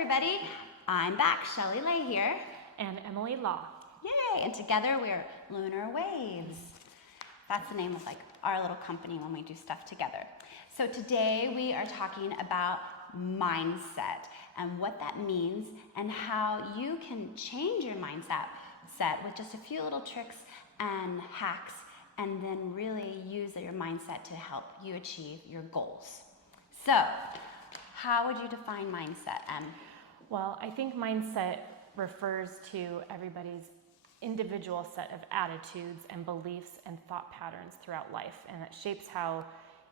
everybody. I'm back, Shelly Lay here. And Emily Law. Yay, and together we're Lunar Waves. That's the name of our little company when we do stuff together. So today we are talking about mindset and what that means and how you can change your mindset with just a few little tricks and hacks, and then really use your mindset to help you achieve your goals. So, how would you define mindset, Em? Well, I think mindset refers to everybody's individual set of attitudes and beliefs and thought patterns throughout life, and it shapes how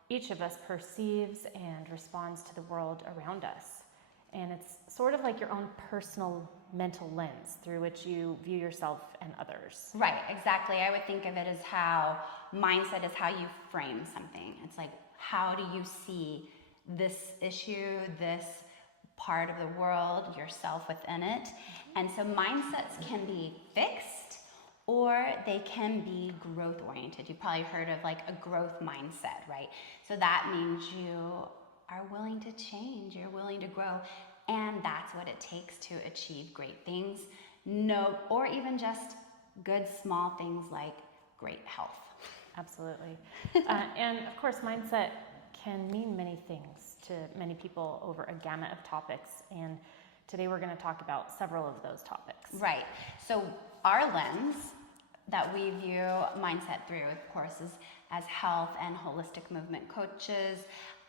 each of us perceives and responds to the world around us. And it's sort of like your own personal mental lens through which you view yourself and others. Right, exactly. I would think of it as how mindset is how you frame something. It's like, how do you see this issue, this part of the world, yourself within it? And so mindsets can be fixed or they can be growth oriented. You've probably heard of a growth mindset, right? So that means you are willing to change, you're willing to grow, and that's what it takes to achieve great things. No, or even just good small things like great health. Absolutely. And of course, mindset can mean many things to many people over a gamut of topics, and today we're going to talk about several of those topics. Right. So our lens that we view mindset through, of course, is as health and holistic movement coaches,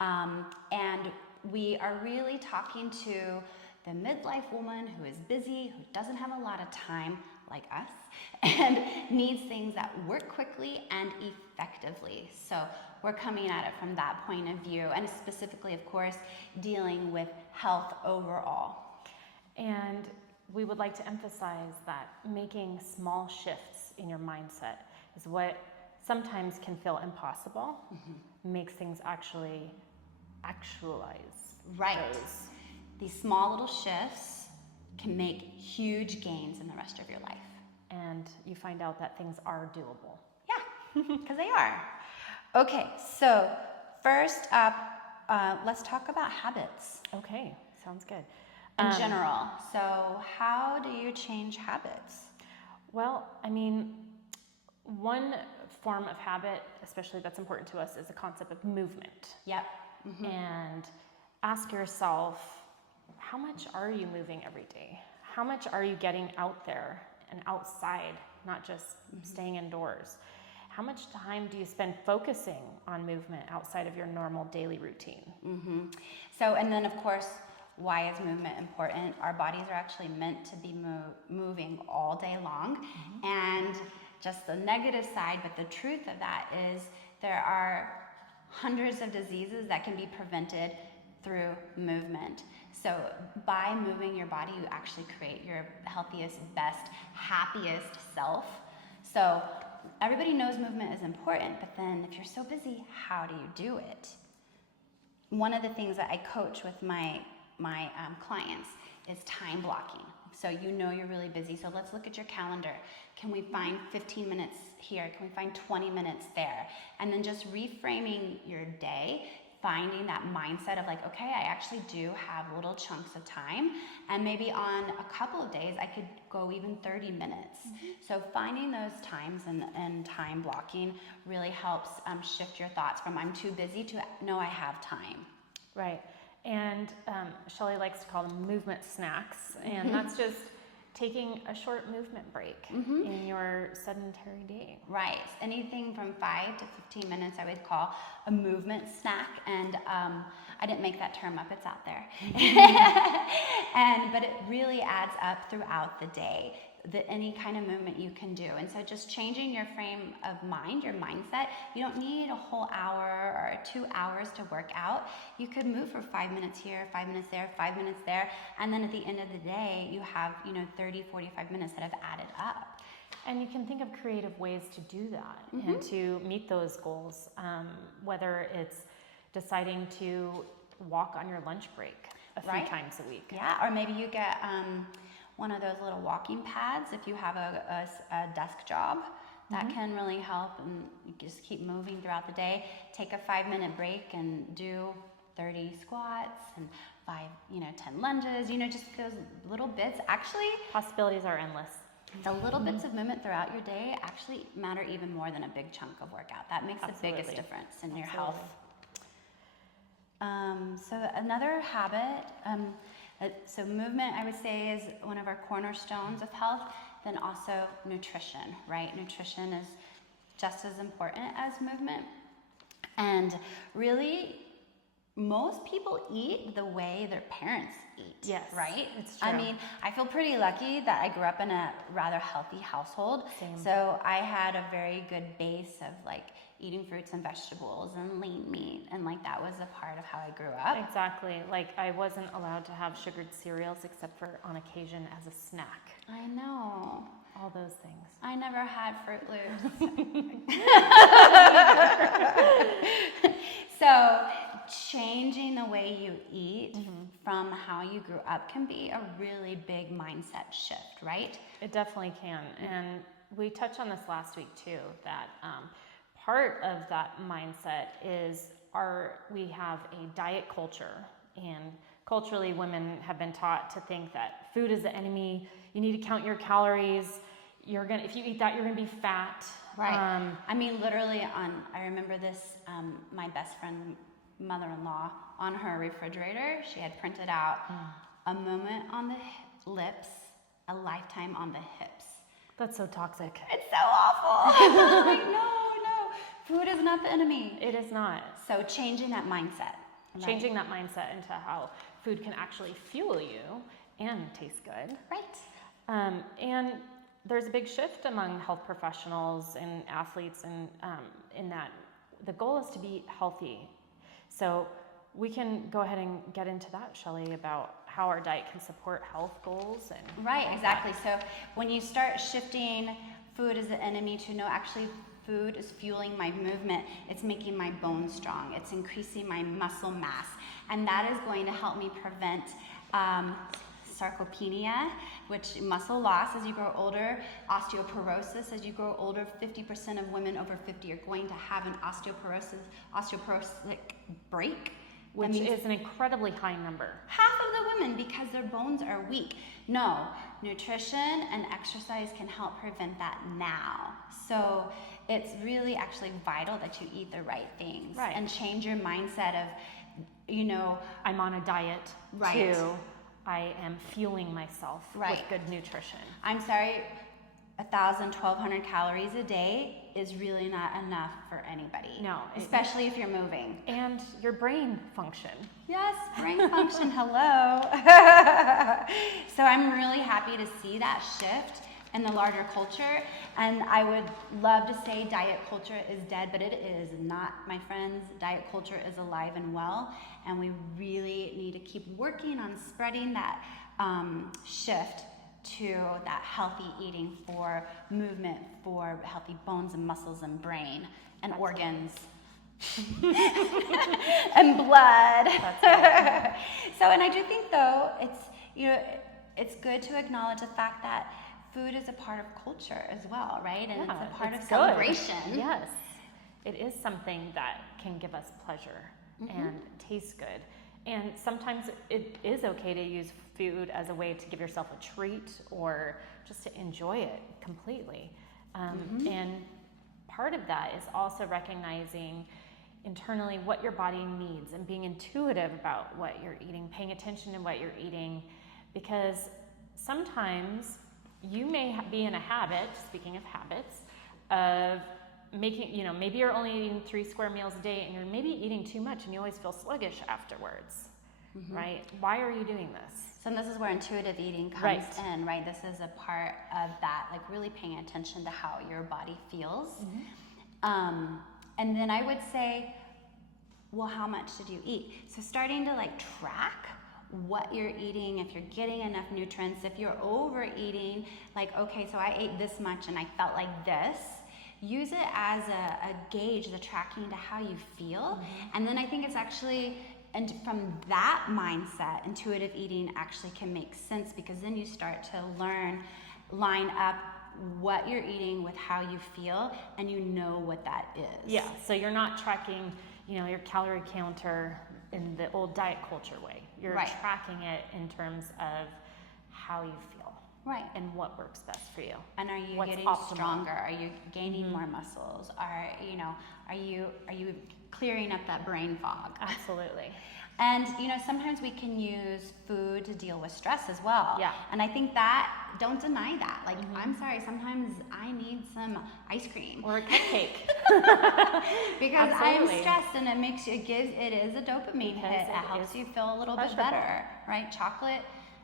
and we are really talking to the midlife woman who is busy, who doesn't have a lot of time, like us, and needs things that work quickly and effectively. So we're coming at it from that point of view, and specifically, of course, dealing with health overall. And we would like to emphasize that making small shifts in your mindset is what sometimes can feel impossible, makes things actually actualize. Right. Those. These small little shifts can make huge gains in the rest of your life. And you find out that things are doable. Yeah, because they are. Okay, so first up, let's talk about habits. Okay, sounds good. In general. So how do you change habits? Well, I mean, one form of habit, especially that's important to us, is the concept of movement. Yep. And ask yourself, how much are you moving every day? How much are you getting out there and outside, not just staying indoors? How much time do you spend focusing on movement outside of your normal daily routine? So, and then of course, why is movement important? Our bodies are actually meant to be moving all day long. And just the negative side, but the truth of that is there are hundreds of diseases that can be prevented through movement. So by moving your body, you actually create your healthiest, best, happiest self. So everybody knows movement is important, but then if you're so busy, how do you do it? One of the things that I coach with my clients is time blocking. So you know you're really busy, so let's look at your calendar. Can we find 15 minutes here? Can we find 20 minutes there? And then just reframing your day, finding that mindset of okay, I actually do have little chunks of time, and maybe on a couple of days I could go even 30 minutes. So finding those times and time blocking really helps shift your thoughts from I'm too busy to no, I have time. Right. And Shelly likes to call them movement snacks, and that's just taking a short movement break in your sedentary day. Right. Anything from 5 to 15 minutes I would call a movement snack, and I didn't make that term up, it's out there. But it really adds up throughout the day, any kind of movement you can do. And so just changing your frame of mind, your mindset, you don't need a whole hour or 2 hours to work out. You could move for 5 minutes here, 5 minutes there, 5 minutes there, and then at the end of the day, you have 30, 45 minutes that have added up. And you can think of creative ways to do that and to meet those goals, whether it's deciding to walk on your lunch break a few times a week. Yeah, or maybe you get one of those little walking pads if you have a desk job. That can really help, and you just keep moving throughout the day. Take a 5-minute break and do 30 squats and 10 lunges, just those little bits. Actually, Possibilities are endless. the little bits of movement throughout your day actually matter even more than a big chunk of workout. That makes the biggest difference in your health. So another habit, so movement, I would say, is one of our cornerstones of health. Then also nutrition, right? Nutrition is just as important as movement. And really, most people eat the way their parents eat. Yes, right? it's true. I mean, I feel pretty lucky that I grew up in a rather healthy household. Same. So I had a very good base of like eating fruits and vegetables and lean meat, and like that was a part of how I grew up. Exactly. Like I wasn't allowed to have sugared cereals except for on occasion as a snack. I know. All those things. I never had Fruit Loops. So changing the way you eat from how you grew up can be a really big mindset shift, right? It definitely can. And we touched on this last week too, that part of that mindset is we have a diet culture, and culturally women have been taught to think that food is the enemy. You need to count your calories. If you eat that, you're gonna be fat. Right. I mean, literally I remember this, my best friend, mother-in-law, on her refrigerator, she had printed out a moment on the lips, a lifetime on the hips. That's so toxic. It's so awful. Like, no. Food is not the enemy. It is not. So changing that mindset. Right? Changing that mindset into how food can actually fuel you and taste good. Right. And there's a big shift among health professionals and athletes, and in that the goal is to be healthy. So we can go ahead and get into that, Shelley, about how our diet can support health goals. And right, exactly. So when you start shifting food as the enemy to no, actually food is fueling my movement, it's making my bones strong, it's increasing my muscle mass, and that is going to help me prevent sarcopenia, which muscle loss as you grow older, osteoporosis as you grow older. 50% of women over 50 are going to have an osteoporotic break. Which is an incredibly high number. Half of the women, because their bones are weak. No, nutrition and exercise can help prevent that now. So it's really actually vital that you eat the right things. Right. And change your mindset of, I'm on a diet right. to I am fueling myself right. with good nutrition. I'm sorry, 1,000, 1,200 calories a day is really not enough for anybody. No. Especially if you're moving. And your brain function. Yes, brain function, hello. So I'm really happy to see that shift in the larger culture. And I would love to say diet culture is dead, but it is not, my friends. Diet culture is alive and well. And we really need to keep working on spreading that shift to that healthy eating for movement, for healthy bones and muscles and brain and organs and blood. That's right. So, and I do think though, it's good to acknowledge the fact that food is a part of culture as well, right? And it's a part of celebration. Yes, it is something that can give us pleasure and taste good. And sometimes it is okay to use food as a way to give yourself a treat or just to enjoy it completely. And part of that is also recognizing internally what your body needs and being intuitive about what you're eating, paying attention to what you're eating, because sometimes you may be in a habit, speaking of habits, of making, maybe you're only eating 3 square meals a day and you're maybe eating too much and you always feel sluggish afterwards, right? Why are you doing this? So this is where intuitive eating comes in, right? This is a part of that, like really paying attention to how your body feels. And then I would say, well, how much did you eat? So starting to like track what you're eating, if you're getting enough nutrients, if you're overeating, like, okay, so I ate this much and I felt like this. Use it as a gauge, the tracking to how you feel. And then I think it's actually, and from that mindset, intuitive eating actually can make sense, because then you start to line up what you're eating with how you feel, and you know what that is. Yeah, so you're not tracking, your calorie counter in the old diet culture way. You're Right. tracking it in terms of how you feel Right. and what works best for you. And are you What's getting optimal. stronger? Are you gaining more muscles? Are you clearing up that brain fog? Absolutely. And sometimes we can use food to deal with stress as well. Yeah. And I think don't deny that. Like, I'm sorry, sometimes I need some ice cream Or a cupcake. because Absolutely. I'm stressed, and it is a dopamine Because hit. It it helps is you feel a little bit pleasurable. better, right? Chocolate.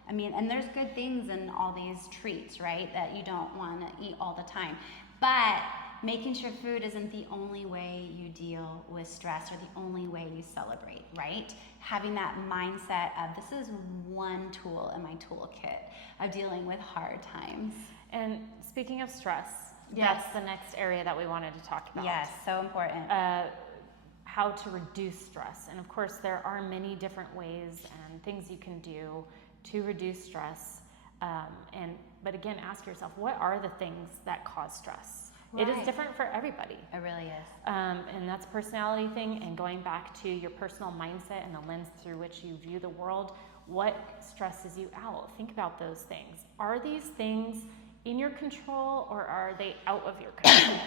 I mean, and there's good things in all these treats, right? That you don't want to eat all the time, but making sure food isn't the only way you deal with stress or the only way you celebrate, right? Having that mindset of this is one tool in my toolkit of dealing with hard times. And speaking of stress, Yes. that's the next area that we wanted to talk about. Yes, so important. How to reduce stress. And of course, there are many different ways and things you can do to reduce stress. But again, ask yourself, what are the things that cause stress? It is Right. different for everybody. It really is. And that's a personality thing. And going back to your personal mindset and the lens through which you view the world, what stresses you out? Think about those things. Are these things in your control, or are they out of your control?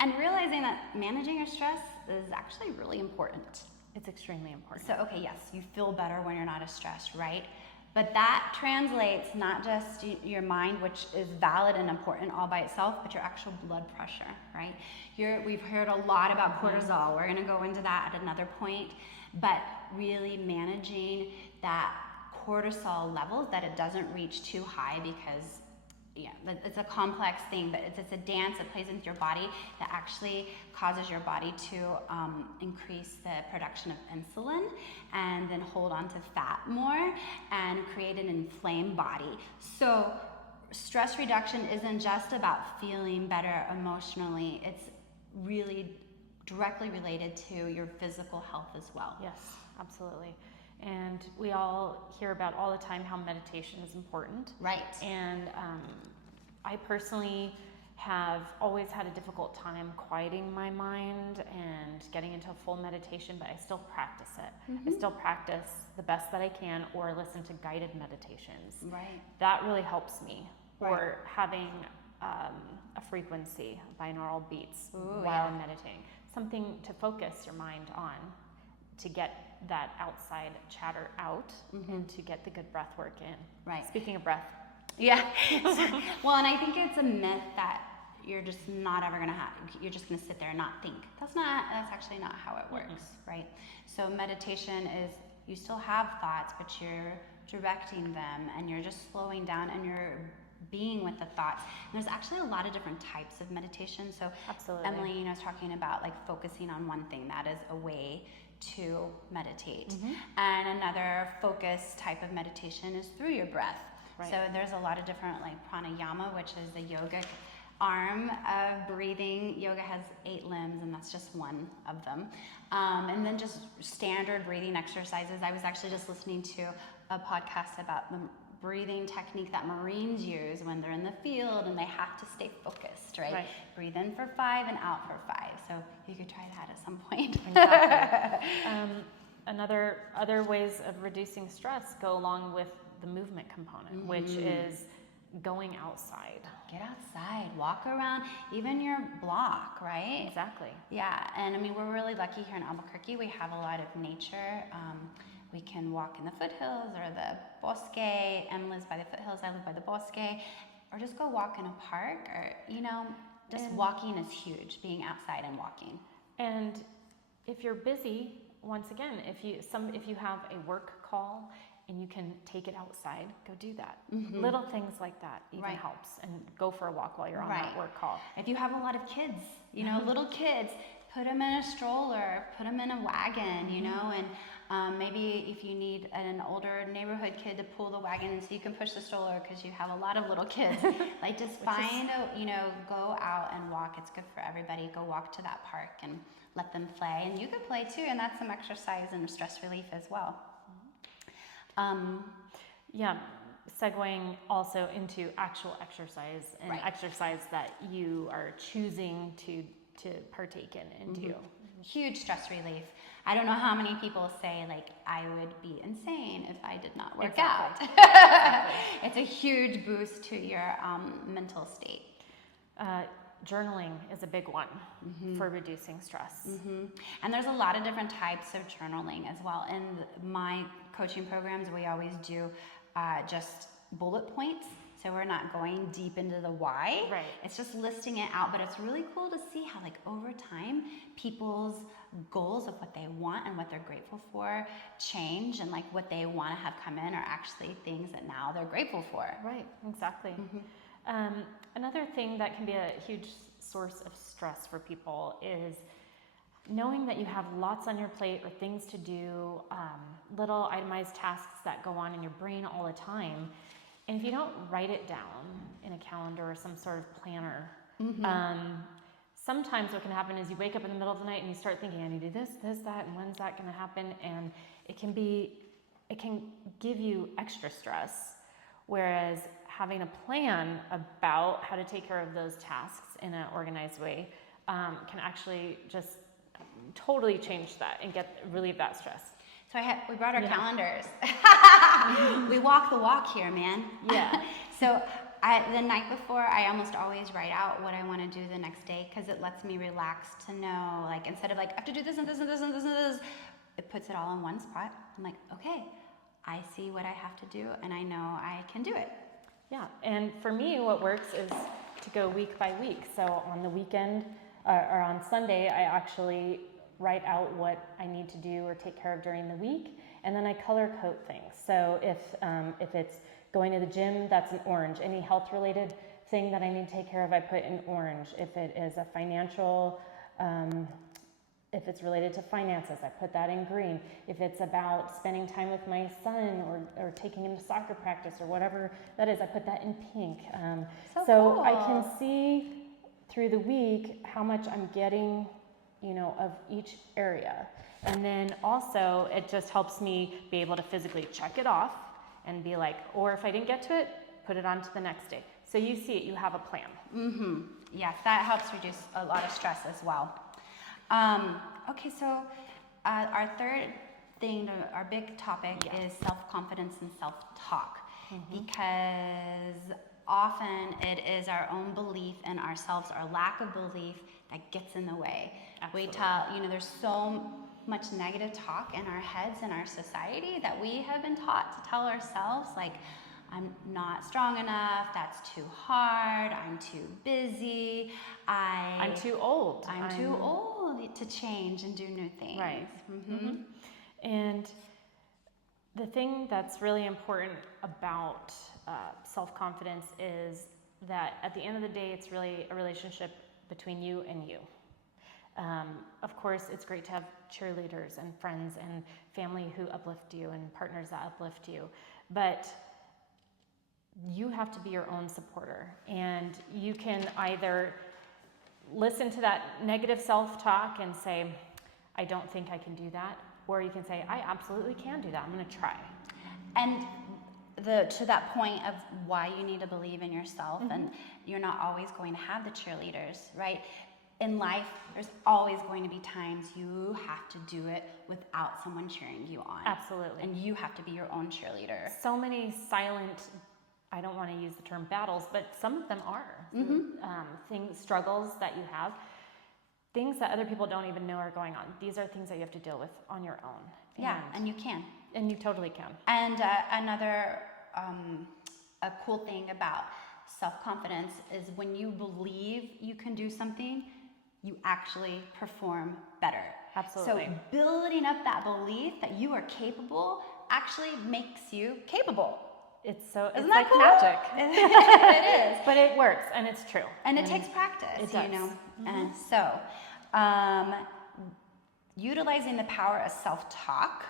And realizing that managing your stress is actually really important. It's extremely important. So, okay, yes, you feel better when you're not as stressed, right? But that translates not just your mind, which is valid and important all by itself, but your actual blood pressure, right? We've heard a lot about cortisol. We're going to go into that at another point. But really managing that cortisol levels, that it doesn't reach too high, because it's a complex thing, but it's a dance that plays into your body that actually causes your body to increase the production of insulin and then hold on to fat more and create an inflamed body. So stress reduction isn't just about feeling better emotionally, it's really directly related to your physical health as well. Yes, absolutely. And we all hear about all the time how meditation is important. Right. And I personally have always had a difficult time quieting my mind and getting into a full meditation, but I still practice it. I still practice the best that I can, or listen to guided meditations. Right. That really helps me. Right. Or having a frequency, binaural beats Ooh, while I'm meditating. Something to focus your mind on, to get that outside chatter out and to get the good breath work in. Right. Speaking of breath. Yeah. Well, and I think it's a myth that you're just not ever gonna you're just gonna sit there and not think. That's actually not how it works, right? So meditation is, you still have thoughts, but you're directing them, and you're just slowing down, and you're being with the thoughts. And there's actually a lot of different types of meditation. So Absolutely. Emily, was talking about like focusing on one thing. That is a way to meditate. And another focus type of meditation is through your breath. Right. So there's a lot of different, like pranayama, which is the yogic arm of breathing. Yoga has 8 limbs, and that's just one of them. And then just standard breathing exercises. I was actually just listening to a podcast about the breathing technique that Marines use when they're in the field and they have to stay focused, right? Breathe in for 5 and out for 5. So you could try that at some point. Exactly. Other ways of reducing stress go along with the movement component, which is going outside. Get outside, walk around, even your block, right? Exactly. Yeah, and I mean, we're really lucky here in Albuquerque. We have a lot of nature. We can walk in the foothills or the bosque. Em lives by the foothills, I live by the bosque. Or just go walk in a park, or, just walking is huge, being outside and walking. And if you're busy, once again, if you have a work call and you can take it outside, go do that. Little things like that even helps. And go for a walk while you're on that work call. If you have a lot of kids, little kids, put them in a stroller, put them in a wagon, and maybe if you need an older neighborhood kid to pull the wagon, and so you can push the stroller because you have a lot of little kids. Like, just go out and walk. It's good for everybody. Go walk to that park and let them play, and you can play too, and that's some exercise and stress relief as well. Segueing also into actual exercise, and exercise that you are choosing to partake in and do. huge stress relief. I don't know how many people say, like, I would be insane if I did not work out. It's a huge boost to your mental state. Journaling is a big one for reducing stress. And there's a lot of different types of journaling as well. In my coaching programs, we always do just bullet points. So we're not going deep into the why. Right. It's just listing it out. But it's really cool to see how, like, over time, people's goals of what they want and what they're grateful for change, and like what they want to have come in are actually things that now they're grateful for. Right, exactly. Another thing that can be a huge source of stress for people is knowing that you have lots on your plate or things to do, little itemized tasks that go on in your brain all the time. And if you don't write it down in a calendar or some sort of planner, sometimes what can happen is you wake up in the middle of the night and you start thinking, I need to do this, that, and when's that going to happen? And it can give you extra stress. Whereas having a plan about how to take care of those tasks in an organized way can actually just totally change that and relieve that stress. So we brought our calendars. We walk the walk here, man. Yeah. So the night before, I almost always write out what I want to do the next day, because it lets me relax to know, like, instead of like, I have to do this and this and this and this and this, it puts it all in one spot. I'm like, okay, I see what I have to do and I know I can do it. Yeah, and for me, what works is to go week by week. So on the weekend or on Sunday, I actually write out what I need to do or take care of during the week, and then I color code things. So if it's going to the gym, that's an orange. Any health-related thing that I need to take care of, I put in orange. If it is a financial, if it's related to finances, I put that in green. If it's about spending time with my son or taking him to soccer practice or whatever that is, I put that in pink. So cool. I can see through the week how much I'm getting, of each area. And then also it just helps me be able to physically check it off and be like, or if I didn't get to it, put it on to the next day. So you see it, you have a plan. Yes, that helps reduce a lot of stress as well. Okay, so our third thing, our big topic is self-confidence and self-talk, because often it is our own belief in ourselves, our lack of belief, that gets in the way. Absolutely. There's so much negative talk in our heads in our society that we have been taught to tell ourselves, like, I'm not strong enough, that's too hard, I'm too busy, I'm too old. I'm too old to change and do new things. Right. And the thing that's really important about self-confidence is that at the end of the day, it's really a relationship between you and you. Of course, it's great to have cheerleaders and friends and family who uplift you and partners that uplift you, but you have to be your own supporter. And you can either listen to that negative self-talk and say, I don't think I can do that, or you can say, I absolutely can do that, I'm going to try. And to that point of why you need to believe in yourself, and you're not always going to have the cheerleaders, right? In life, there's always going to be times you have to do it without someone cheering you on. Absolutely. And you have to be your own cheerleader. So many silent, I don't want to use the term battles, but some of them are struggles that you have, things that other people don't even know are going on. These are things that you have to deal with on your own. And you can. And you totally can. And another a cool thing about self-confidence is when you believe you can do something, you actually perform better. Absolutely. So building up that belief that you are capable actually makes you capable. It's Isn't like that cool? magic. It is. But it works, and it's true. And it takes practice, It does. And so, utilizing the power of self-talk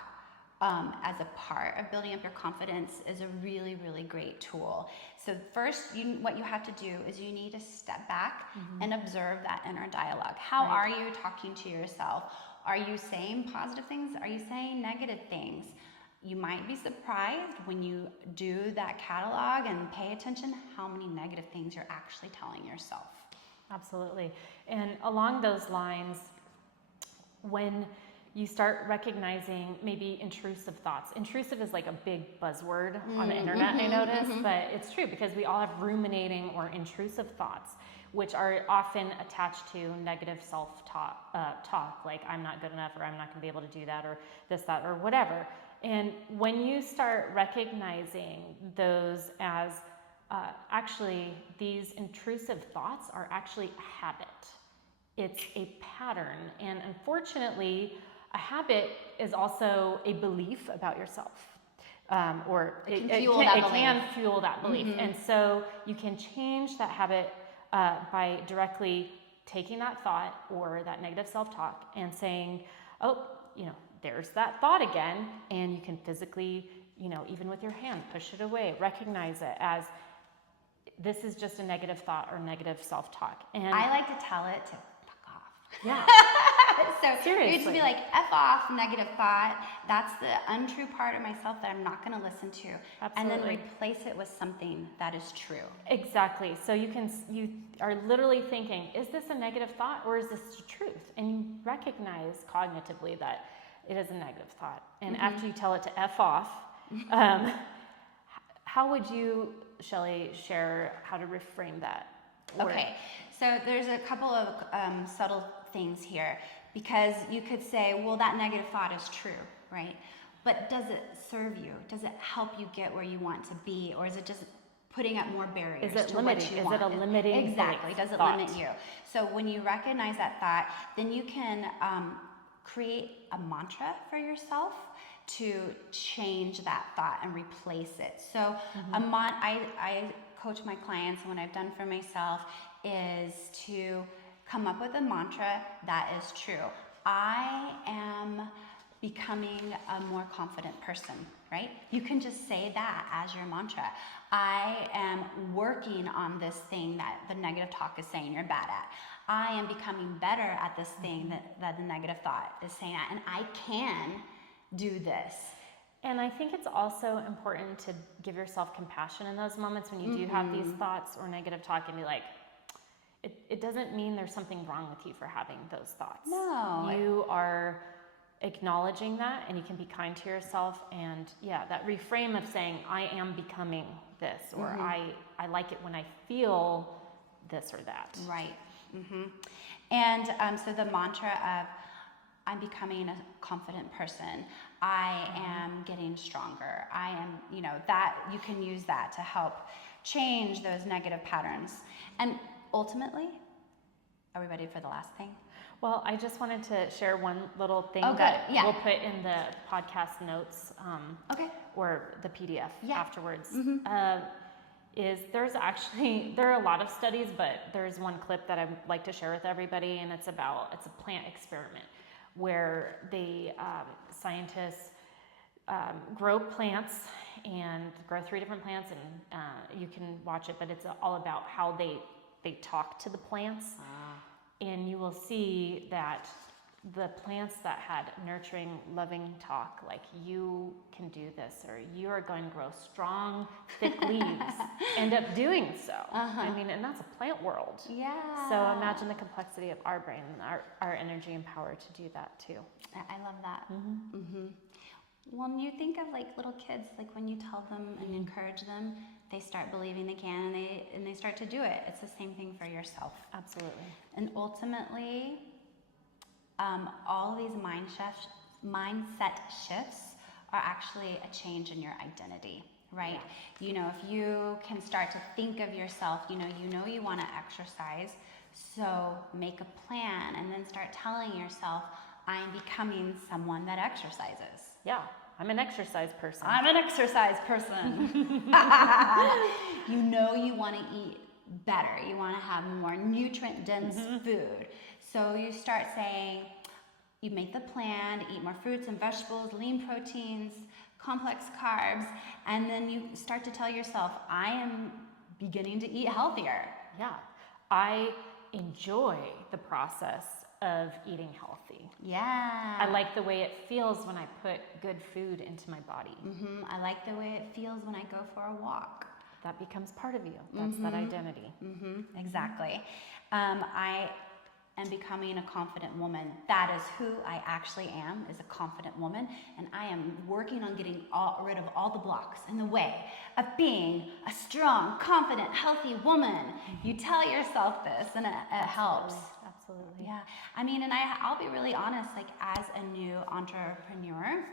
as a part of building up your confidence is a really, really great tool. So first, what you have to do is you need to step back and observe that inner dialogue. How are you talking to yourself? Are you saying positive things? Are you saying negative things? You might be surprised when you do that catalog and pay attention how many negative things you're actually telling yourself. Absolutely. And along those lines, when you start recognizing maybe intrusive thoughts. Intrusive is like a big buzzword on the internet, I notice, but it's true because we all have ruminating or intrusive thoughts, which are often attached to negative self-talk, like I'm not good enough, or I'm not gonna be able to do that, or this, that, or whatever. And when you start recognizing those as actually these intrusive thoughts are actually a habit. It's a pattern, and unfortunately, a habit is also a belief about yourself, or it can fuel that belief. And so you can change that habit by directly taking that thought or that negative self-talk and saying, oh, there's that thought again, and you can physically, even with your hand, push it away, recognize it as this is just a negative thought or negative self-talk. And I like to tell it to fuck off. Yeah. So Seriously. you just be like, F off, negative thought. That's the untrue part of myself that I'm not going to listen to. Absolutely. And then replace it with something that is true. Exactly. So you are literally thinking, is this a negative thought or is this the truth? And you recognize cognitively that it is a negative thought. And after you tell it to F off, how would you, Shelley, share how to reframe that? Okay, so there's a couple of subtle things here, because you could say, well, that negative thought is true, right? But does it serve you? Does it help you get where you want to be? Or is it just putting up more barriers is it to limiting? what you is want? It a limiting Exactly, does it thought? limit you? So when you recognize that thought, then you can create a mantra for yourself to change that thought and replace it. So I coach my clients, and what I've done for myself is to come up with a mantra that is true. I am becoming a more confident person, right? You can just say that as your mantra. I am working on this thing that the negative talk is saying you're bad at. I am becoming better at this thing that the negative thought is saying that, and I can do this. And I think it's also important to give yourself compassion in those moments when you do have these thoughts or negative talk, and be like, it doesn't mean there's something wrong with you for having those thoughts. No. You are acknowledging that, and you can be kind to yourself. And that reframe of saying, I am becoming this, or I like it when I feel this or that. Right. And so the mantra of, I'm becoming a confident person. I am getting stronger. I am, that you can use that to help change those negative patterns. And ultimately, are we ready for the last thing? Well, I just wanted to share one little thing we'll put in the podcast notes, or the PDF afterwards. Is there are a lot of studies, but there's one clip that I'd like to share with everybody, and it's a plant experiment where scientists grow plants and grow 3 different plants, and you can watch it, but it's all about how they talk to the plants. And you will see that the plants that had nurturing, loving talk, like, you can do this, or you are going to grow strong, thick leaves, end up doing so. I mean, and that's a plant world. Yeah. So imagine the complexity of our brain and our energy and power to do that too. I love that. When you think of little kids, when you tell them and encourage them, they start believing they can, and they start to do it. It's the same thing for yourself. Absolutely. And ultimately, all of these mindset shifts are actually a change in your identity, right? If you can start to think of yourself, you want to exercise, so make a plan and then start telling yourself, I'm becoming someone that exercises. Yeah, I'm an exercise person. I'm an exercise person. You want to eat better. You want to have more nutrient-dense food. So you start saying, you make the plan to eat more fruits and vegetables, lean proteins, complex carbs, and then you start to tell yourself, I am beginning to eat healthier. Yeah, I enjoy the process of eating healthy. Yeah. I like the way it feels when I put good food into my body. I like the way it feels when I go for a walk. That becomes part of you. That's that identity. Exactly. and becoming a confident woman. That is who I actually am, is a confident woman, and I am working on getting rid of all the blocks in the way of being a strong, confident, healthy woman. You tell yourself this, and it helps. Absolutely. Yeah, I mean, and I'll be really honest, like as a new entrepreneur,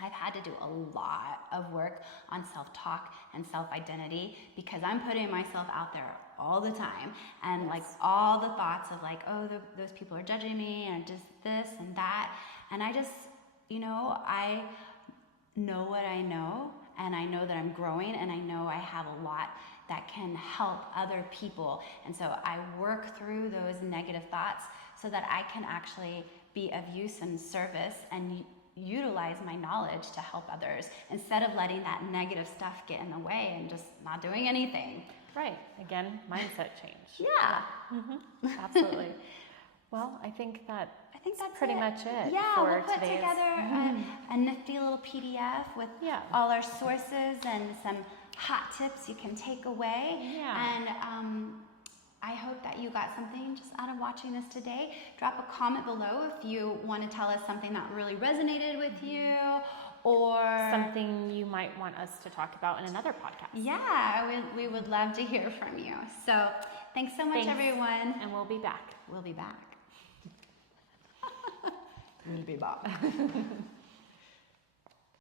I've had to do a lot of work on self-talk and self-identity because I'm putting myself out there all the time, and like all the thoughts of like, oh, those people are judging me and just this and that, and I just, I know what I know, and I know that I'm growing, and I know I have a lot that can help other people, and so I work through those negative thoughts so that I can actually be of use and service and utilize my knowledge to help others instead of letting that negative stuff get in the way and just not doing anything. Right. Again, mindset change. Yeah. Absolutely. Well, I think that's pretty much it. Yeah, for we'll put today's... together a nifty little PDF with all our sources and some hot tips you can take away. Yeah. And I hope that you got something just out of watching this today. Drop a comment below if you want to tell us something that really resonated with you, or something you might want us to talk about in another podcast. Yeah, we would love to hear from you. So thanks so much, everyone. And we'll be back. We'll be back. We'll be back.